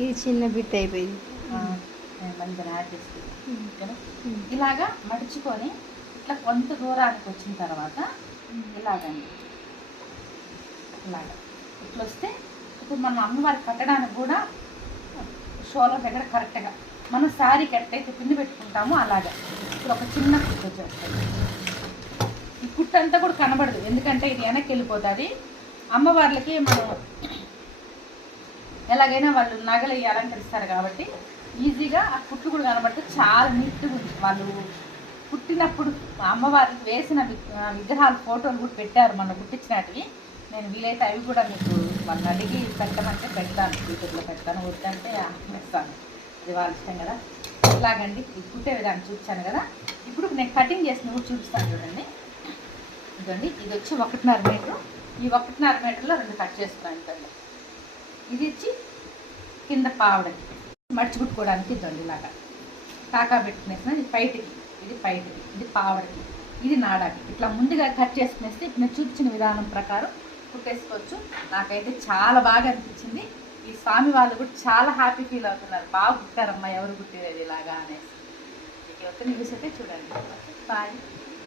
ఇది చిన్న బిట్ అయిపోయింది. నేను మళ్ళీ దాన్ని యాడ్ చేసుకుంటాను ఓకేనా. ఇలాగా మడుచుకొని ఇట్లా కొంత దూరానికి వచ్చిన తర్వాత ఇలాగండి ఇలాగా ఇట్లా వస్తే ఇప్పుడు మనం అమ్మవారికి కట్టడానికి కూడా షోల్డర్ దగ్గర కరెక్ట్గా మనం శారీకి ఎట్టయితే పిన్ని పెట్టుకుంటామో అలాగా ఇప్పుడు ఒక చిన్న కుట్టు వచ్చేస్తుంది. ఈ కుట్టు అంతా కూడా కనబడదు, ఎందుకంటే ఇది వెనక్కి వెళ్ళిపోతుంది. అమ్మవార్లకి మనం ఎలాగైనా వాళ్ళు నగలు అలంకరిస్తారు కాబట్టి ఈజీగా ఆ కుట్టు కూడా కనబడితే చాలా నీట్గా ఉంది. వాళ్ళు పుట్టినప్పుడు అమ్మవారికి వేసిన విగ్రహాలు ఫోటోలు కూడా పెట్టారు, మన కుట్టించినటివి. నేను వీలైతే అవి కూడా మీకు వాళ్ళని అడిగి పెట్టమంటే పెడతాను, యూట్యూబ్లో పెడతాను, వద్దంటే వేస్తాను, అది వాళ్ళ ఇష్టం కదా. ఇలాగండి ఈ కుట్టే విధానం చూపించాను కదా. ఇప్పుడు నేను కటింగ్ చేసిన కూడా చూపిస్తాను చూడండి. ఇదండి ఇది వచ్చి 1.5 మీటరు, ఈ 1.5 మీటర్లో 2 కట్ చేసుకున్నాను. ఇదండి ఇది వచ్చి కింద పావడకి మడిచిపుట్టుకోవడానికి. ఇదండి ఇలాగా కాకా పెట్టుకునేసిన ఇది పైటికి, ఇది పైటికి, ఇది పావడకి, ఇది నాడాకి. ఇట్లా ముందుగా కట్ చేసుకునేస్తే ఇప్పుడు నేను చూపించిన విధానం ప్రకారం కుట్టేసుకోవచ్చు. నాకైతే చాలా బాగా అనిపించింది. ఈ స్వామి వాళ్ళు కూడా చాలా హ్యాపీ ఫీల్ అవుతున్నారు, బాగా కుట్టారమ్మా, ఎవరు కుట్టేది ఇలాగా అనేసి. ఓకే న్యూస్ అయితే చూడండి. బాయ్.